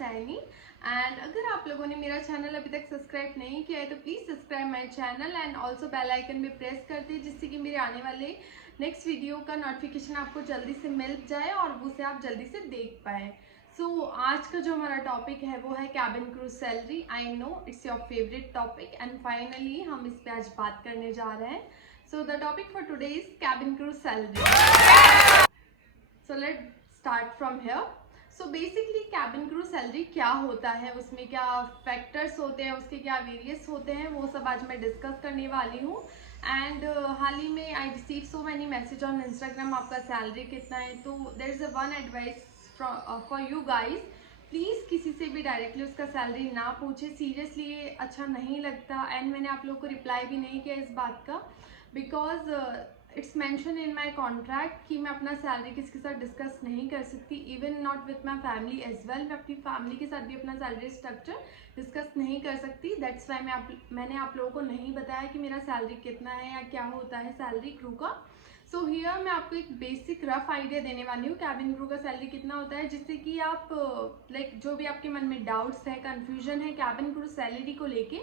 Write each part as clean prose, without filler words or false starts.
Saini. And अगर आप लोगों ने मेरा चैनल अभी तक सब्सक्राइब नहीं किया है तो please subscribe my channel and also bell icon भी प्रेस कर दिए, जिससे कि मेरे आने वाले नेक्स्ट वीडियो का नोटिफिकेशन आपको जल्दी से मिल जाए और उसे आप जल्दी से देख पाए। सो आज का जो हमारा टॉपिक है वो है cabin crew salary. I know it's your favourite topic and finally हम इस पे आज बात करने जा रहे हैं। So the topic for today is cabin crew salary. So let start from here. So basically cabin crew salary क्या होता है, उसमें क्या फैक्टर्स होते हैं, उसके क्या वेरियस होते हैं, वो सब आज मैं डिस्कस करने वाली हूँ। एंड हाल ही में I receive so many message on Instagram, आपका सैलरी कितना है। तो there is a one advice for you guys, please किसी से भी डायरेक्टली उसका सैलरी ना पूछे। सीरियसली ये अच्छा नहीं लगता एंड मैंने आप लोगों को रिप्लाई भी नहीं किया इस बात का, because it's mention in my contract कि मैं अपना सैलरी किसी के साथ डिस्कस नहीं कर सकती, even not with my family as well. मैं अपनी फैमिली के साथ भी अपना सैलरी स्ट्रक्चर डिस्कस नहीं कर सकती। दैट्स वाई मैंने आप लोगों को नहीं बताया कि मेरा सैलरी कितना है या क्या होता है सैलरी क्रू का। सो हियर मैं आपको एक बेसिक रफ आइडिया देने वाली हूँ कैबिन क्रू का सैलरी कितना होता है, जिससे कि आप लाइक जो भी आपके मन में डाउट्स है, कन्फ्यूजन है कैबिन क्रू सैलरी को लेके,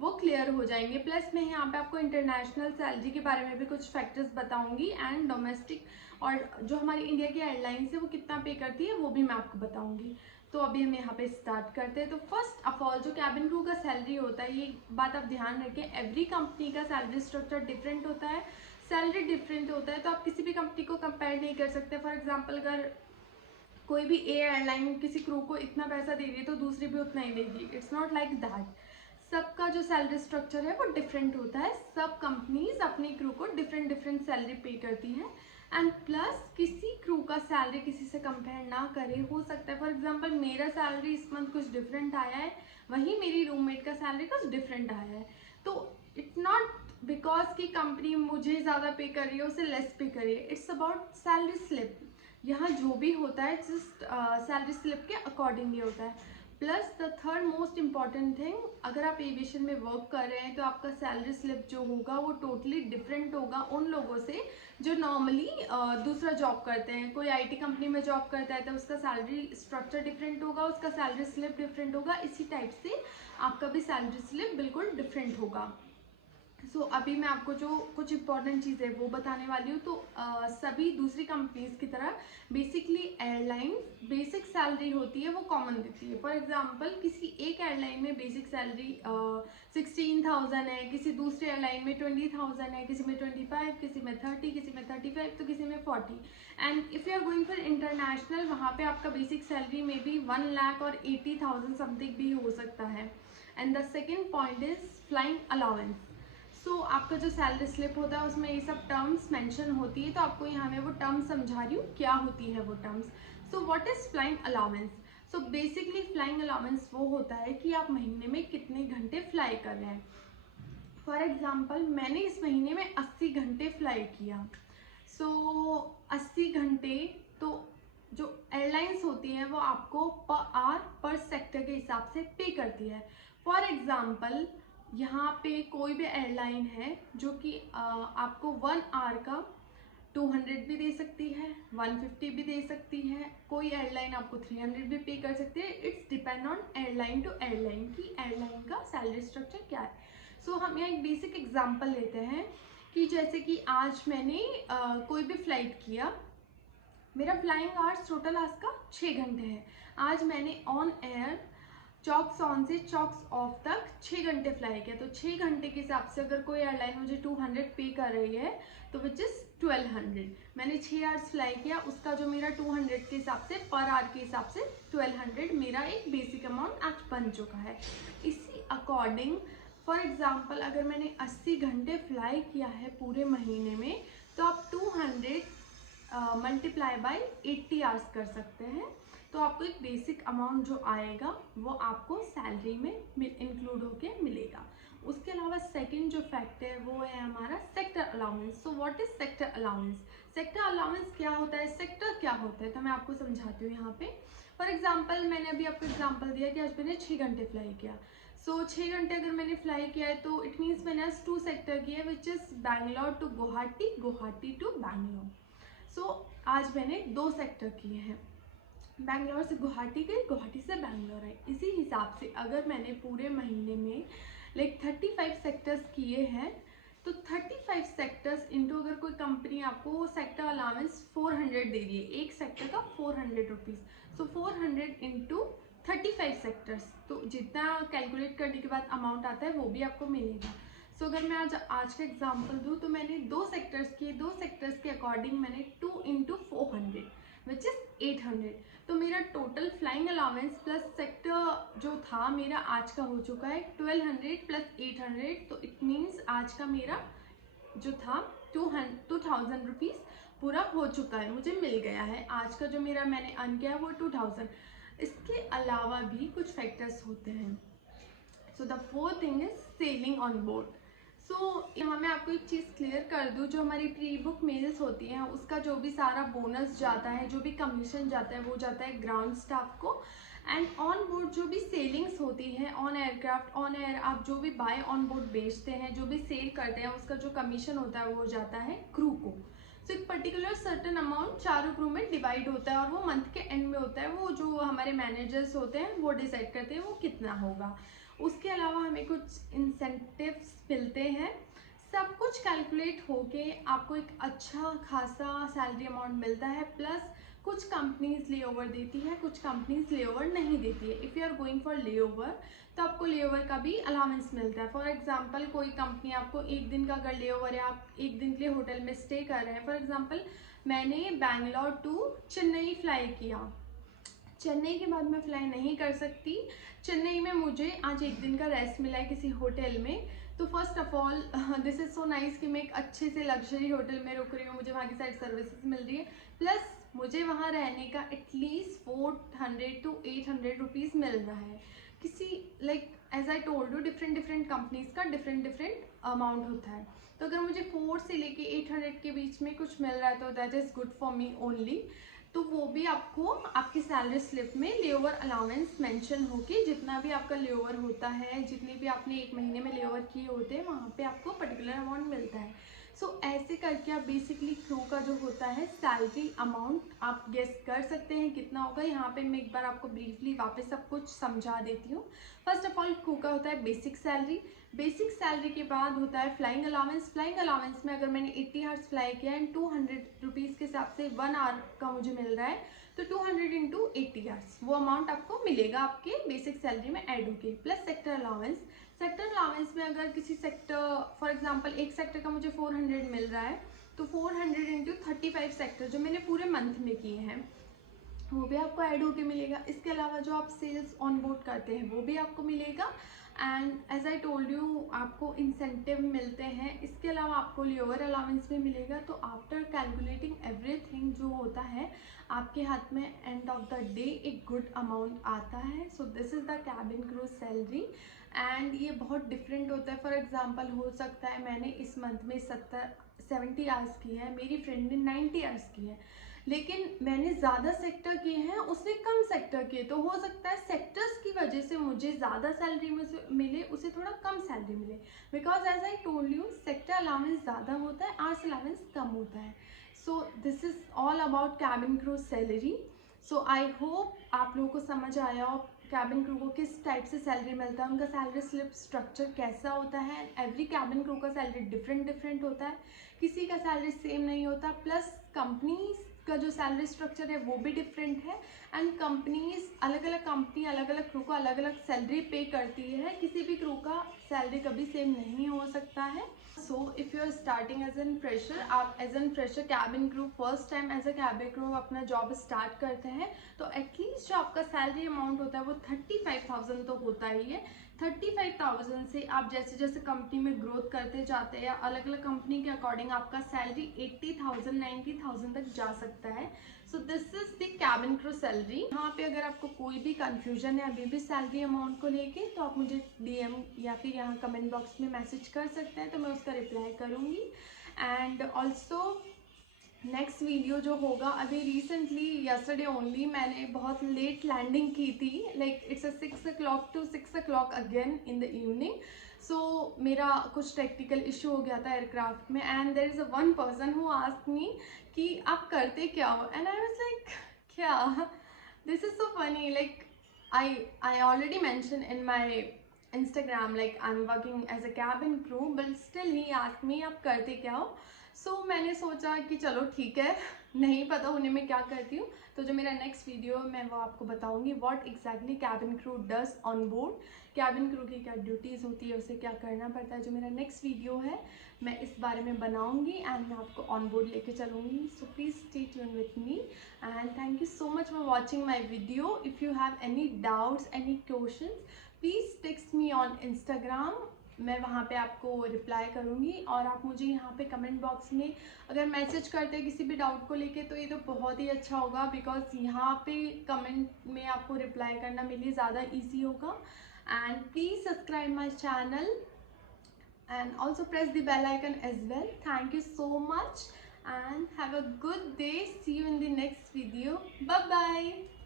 वो क्लियर हो जाएंगे। प्लस मैं यहाँ पे आपको इंटरनेशनल सैलरी के बारे में भी कुछ फैक्टर्स बताऊंगी एंड डोमेस्टिक और जो हमारी इंडिया की एयरलाइंस है वो कितना पे करती है वो भी मैं आपको बताऊंगी। तो अभी हम यहाँ पे स्टार्ट करते हैं। तो फर्स्ट ऑफ ऑल जो कैबिन क्रू का सैलरी होता है, ये बात आप ध्यान रखें, एवरी कंपनी का सैलरी स्ट्रक्चर डिफरेंट होता है, सैलरी डिफरेंट होता है। तो आप किसी भी कंपनी को कंपेयर नहीं कर सकते। फॉर एग्जाम्पल अगर कोई भी एयरलाइन किसी क्रू को इतना पैसा दे रही है तो दूसरी भी उतना ही देगी, इट्स नॉट लाइक दैट। सबका जो सैलरी स्ट्रक्चर है वो डिफरेंट होता है। सब कंपनीज अपने क्रू को डिफरेंट सैलरी पे करती हैं एंड प्लस किसी क्रू का सैलरी किसी से कंपेयर ना करे। हो सकता है फॉर एग्जांपल मेरा सैलरी इस मंथ कुछ डिफरेंट आया है, वहीं मेरी रूममेट का सैलरी कुछ डिफरेंट आया है। तो इट्स नॉट बिकॉज कि कंपनी मुझे ज़्यादा पे कर रही है उसे लेस पे करिए, इट्स अबाउट सैलरी स्लिप। यहाँ जो भी होता है जस्ट सैलरी स्लिप के अकॉर्डिंगली होता है। Plus the third most important thing, अगर आप एविएशन में वर्क कर रहे हैं तो आपका सैलरी स्लिप जो होगा वो टोटली डिफरेंट होगा उन लोगों से जो नॉर्मली दूसरा जॉब करते हैं। कोई आईटी कंपनी में जॉब करता है तो उसका सैलरी स्ट्रक्चर डिफरेंट होगा, उसका सैलरी स्लिप डिफरेंट होगा। इसी टाइप से आपका भी सैलरी स्लिप बिल्कुल डिफरेंट होगा। सो अभी मैं आपको जो कुछ इंपॉर्टेंट चीज़ है वो बताने वाली हूँ। तो सभी दूसरी कंपनीज की तरह बेसिकली एयरलाइन बेसिक सैलरी होती है वो कॉमन देती है। फॉर एग्जांपल किसी एक एयरलाइन में बेसिक सैलरी 16,000 है, किसी दूसरी एयरलाइन में 20,000 है, किसी में 25, किसी में 30, किसी में 35, तो किसी में 40। And if you are going for international, वहाँ पे आपका बेसिक सैलरी में भी 1,80,000 समथिंग भी हो सकता है। And the second point is flying allowance. So आपका जो सैलरी स्लिप होता है उसमें ये सब टर्म्स मेंशन होती है, तो आपको यहाँ मैं वो टर्म्स समझा रही हूँ क्या होती है वो terms. So what is flying allowance? So basically flying allowance वो होता है कि आप महीने में कितने घंटे फ्लाई कर रहे हैं। फॉर एग्जाम्पल मैंने इस महीने में 80 घंटे फ्लाई किया। सो 80 घंटे तो जो एयरलाइंस होती है वो आपको पर आवर पर सेक्टर के हिसाब से पे करती है। फॉर एग्जाम्पल यहाँ पे कोई भी एयरलाइन है जो कि आपको 1 आवर का 200 भी दे सकती है, 150 भी दे सकती है, कोई एयरलाइन आपको 300 भी पे कर सकती है। It's depend on airline to airline कि एयरलाइन का सैलरी स्ट्रक्चर क्या है। सो हम यहाँ एक बेसिक एग्जांपल लेते हैं कि जैसे कि आज मैंने कोई भी फ्लाइट किया, मेरा फ्लाइंग आवर्स टोटल आज का 6 घंटे है। आज मैंने ऑन एयर चॉक्स ऑन से चॉक्स ऑफ तक 6 घंटे फ्लाई किया। तो 6 घंटे के हिसाब से अगर कोई एयरलाइन मुझे 200 पे कर रही है तो विच इज़ 1200। मैंने 6 आवर्स फ्लाई किया, उसका जो मेरा 200 के हिसाब से पर आवर के हिसाब से 1200 मेरा एक बेसिक अमाउंट आज बन चुका है। इसी अकॉर्डिंग फॉर एग्जाम्पल अगर मैंने 80 घंटे फ्लाई किया है पूरे महीने में, तो आप 200 मल्टीप्लाई बाय 80 आवर्स कर सकते हैं। तो आपको एक बेसिक अमाउंट जो आएगा वो आपको सैलरी में इंक्लूड होके मिलेगा। उसके अलावा सेकंड जो फैक्ट है वो है हमारा sector allowance. So what is sector allowance? Sector allowance क्या होता है, सेक्टर क्या होता है, तो मैं आपको समझाती हूँ यहाँ पे। फॉर एग्जाम्पल मैंने अभी आपको एग्जाम्पल दिया कि आज मैंने 6 घंटे फ्लाई किया। सो 6 घंटे अगर मैंने फ्लाई किया है तो इट मीन्स मैंने आज 2 सेक्टर किए which is Bangalore to Guwahati, Guwahati to Bangalore. So आज मैंने 2 सेक्टर किए हैं। बैंगलोर से गुवाहाटी गई, गुवाहाटी से बैंगलोर आई। इसी हिसाब से अगर मैंने पूरे महीने में लाइक 35 सेक्टर्स किए हैं, तो 35 सेक्टर्स इंटू अगर कोई कंपनी आपको सेक्टर अलाउंस 400 दे रही है, एक सेक्टर का 400 रुपीज़, सो 400 इंटू 35 सेक्टर्स, तो जितना कैलकुलेट करने के बाद अमाउंट आता है वो भी आपको मिलेगा। सो अगर मैं आज का एग्जांपल दूँ तो मैंने 2 सेक्टर्स किए, 2 सेक्टर्स के अकॉर्डिंग मैंने 2 इंटू 400 विच इज़ 800, तो मेरा total flying allowance plus sector जो था मेरा आज का हो चुका है 1200 प्लस 800, तो इट मीन्स आज का मेरा जो था 2000 रुपीज़ पूरा हो चुका है, मुझे मिल गया है। आज का जो मेरा मैंने अर्न किया है वो 2000। इसके अलावा भी कुछ फैक्टर्स होते हैं। So the fourth thing is selling on board. So यहाँ मैं आपको एक चीज़ क्लियर कर दूँ, जो हमारी प्री बुक मेल्स होती हैं उसका जो भी सारा बोनस जाता है, जो भी कमीशन जाता है वो जाता है ग्राउंड स्टाफ को। एंड ऑन बोर्ड जो भी सेलिंग्स होती हैं ऑन एयरक्राफ्ट, ऑन एयर आप जो भी बाय ऑन बोर्ड बेचते हैं, जो भी सेल करते हैं, उसका जो कमीशन होता है वो जाता है क्रू को। सो एक पर्टिकुलर सर्टन अमाउंट चारों क्रू में डिवाइड होता है और वो मंथ के एंड में होता है, वो जो हमारे मैनेजर्स होते हैं वो डिसाइड करते हैं वो कितना होगा। उसके अलावा हमें कुछ इंसेंटिव्स मिलते हैं। सब कुछ कैलकुलेट होके आपको एक अच्छा खासा सैलरी अमाउंट मिलता है। प्लस कुछ कंपनीज ले ओवर देती है, कुछ कंपनीज ले ओवर नहीं देती है। If you are going for layover तो आपको ले ओवर का भी अलाउंस मिलता है। फॉर एग्जांपल कोई कंपनी आपको एक दिन का अगर ले ओवर है, आप एक दिन के लिए होटल में स्टे कर रहे हैं। फॉर एग्जांपल मैंने बैंगलोर टू चेन्नई फ्लाई किया, चेन्नई के बाद मैं फ्लाई नहीं कर सकती, चेन्नई में मुझे आज एक दिन का रेस्ट मिला है किसी होटल में। तो first of all this is so nice कि मैं एक अच्छे से लग्जरी होटल में रुक रही हूँ, मुझे वहाँ की सारी सर्विसेज मिल रही है, प्लस मुझे वहाँ रहने का एटलीस्ट 400 to 800 रुपीज़ मिल रहा है। किसी like as I told you different companies का डिफरेंट अमाउंट होता है। तो अगर मुझे 4 से लेके 800 के बीच में कुछ मिल रहा है तो that is good for me only. तो वो भी आपको आपकी सैलरी स्लिप में लेओवर अलाउंस मेंशन होके, जितना भी आपका लेओवर होता है, जितने भी आपने एक महीने में लेओवर किए होते हैं, वहाँ पे आपको पर्टिकुलर अमाउंट मिलता है। सो ऐसे करके आप बेसिकली क्रू का जो होता है सैलरी अमाउंट आप गेस कर सकते हैं कितना होगा। यहाँ पे मैं एक बार आपको ब्रीफली वापस सब कुछ समझा देती हूँ। फर्स्ट ऑफ ऑल क्रू का होता है बेसिक सैलरी, बेसिक सैलरी के बाद होता है फ्लाइंग अलाउंस। फ्लाइंग अलाउंस में अगर मैंने 80 आवर्स फ्लाई किया एंड 200 रुपीज़ के हिसाब से 1 आवर का मुझे मिल रहा है, तो 200 इंटू 80 आवर्स वो अमाउंट आपको मिलेगा आपके बेसिक सैलरी में ऐड होके। Plus sector allowance, sector allowance में अगर किसी सेक्टर फॉर एग्जांपल एक सेक्टर का मुझे 400 मिल रहा है, तो 400 इंटू 35 सेक्टर जो मैंने पूरे मंथ में किए हैं वो भी आपको ऐड होके मिलेगा। इसके अलावा जो आप सेल्स ऑन बोर्ड करते हैं वो भी आपको मिलेगा। And as I told you आपको इंसेंटिव मिलते हैं। इसके अलावा आपको लेओवर अलाउंस भी मिलेगा। तो आफ्टर कैलकुलेटिंग एवरीथिंग जो होता है आपके हाथ में एंड ऑफ द डे एक गुड अमाउंट आता है। So this is the cabin crew salary and ये बहुत डिफरेंट होता है। फॉर एग्जांपल हो सकता है मैंने इस मंथ में 70 आवर्स किए हैं, मेरी फ्रेंड ने 90 आवर्स किए हैं, लेकिन मैंने ज़्यादा सेक्टर किए हैं, उसने कम सेक्टर किए। तो हो सकता है सेक्टर्स की वजह से मुझे ज़्यादा सैलरी मिले, उसे थोड़ा कम सैलरी मिले, because as I told you sector allowance ज़्यादा होता है, आवर्स अलाउंस कम होता है। So this is all about cabin crew salary. So I hope आप लोगों को समझ आया हो कैबिन क्रू को किस टाइप से सैलरी मिलता है, उनका सैलरी स्लिप स्ट्रक्चर कैसा होता है। एवरी कैबिन क्रू का सैलरी डिफरेंट होता है, किसी का सैलरी सेम नहीं होता। प्लस कंपनीज का जो सैलरी स्ट्रक्चर है वो भी डिफरेंट है एंड कंपनीज अलग अलग क्रू को अलग अलग सैलरी पे करती है, किसी भी क्रू का सैलरी कभी सेम नहीं हो सकता है। So if you are starting as an fresher, आप as an fresher cabin crew first time as a cabin crew अपना जॉब स्टार्ट करते हैं, तो एटलीस्ट जो आपका सैलरी अमाउंट होता है वो 35,000 तो होता ही है। 35,000 से आप जैसे जैसे कंपनी में ग्रोथ करते जाते हैं या अलग अलग कंपनी के अकॉर्डिंग आपका सैलरी 80,000 90,000 तक जा सकता है। So this is the cabin crew salary. यहाँ पे अगर आपको कोई भी कंफ्यूजन है अभी भी सैलरी अमाउंट को लेके, तो आप मुझे डीएम या फिर यहाँ कमेंट बॉक्स में मैसेज कर सकते हैं, तो मैं उसका रिप्लाई करूँगी। एंड ऑल्सो नेक्स्ट वीडियो जो होगा, अभी रिसेंटली यस्टरडे ओनली मैंने बहुत लेट लैंडिंग की थी, like it's a 6 o'clock to 6 o'clock again in the evening. So मेरा कुछ टेक्निकल इशू हो गया था एयरक्राफ्ट में and there is a one person who asked me कि आप करते क्या हो, एंड आई वाज लाइक क्या This is so funny. Like I already mentioned in my Instagram, like I'm working as a cabin crew, but still he asked me आप करते क्या हो. So मैंने सोचा कि चलो ठीक है, नहीं पता उन्हें मैं क्या करती हूँ, तो जो मेरा नेक्स्ट वीडियो मैं वो आपको बताऊंगी what exactly cabin crew does on board. Cabin crew की क्या ड्यूटीज़ होती है, उसे क्या करना पड़ता है. जो मेरा नेक्स्ट वीडियो है मैं इस बारे में बनाऊंगी एंड मैं आपको ऑन बोर्ड लेके चलूँगी. So please stay tune with me and thank you so much for watching my video. If you have any doubts, any questions, please text me on Instagram. मैं वहाँ पे आपको रिप्लाई करूँगी. और आप मुझे यहाँ पे कमेंट बॉक्स में अगर मैसेज करते हैं किसी भी डाउट को लेके तो ये तो बहुत ही अच्छा होगा, बिकॉज यहाँ पे कमेंट में आपको रिप्लाई करना मेरे लिए ज़्यादा ईजी होगा. And please subscribe my channel and also press the bell icon as well. Thank you so much and have a good day. See you in the next video. Bye bye.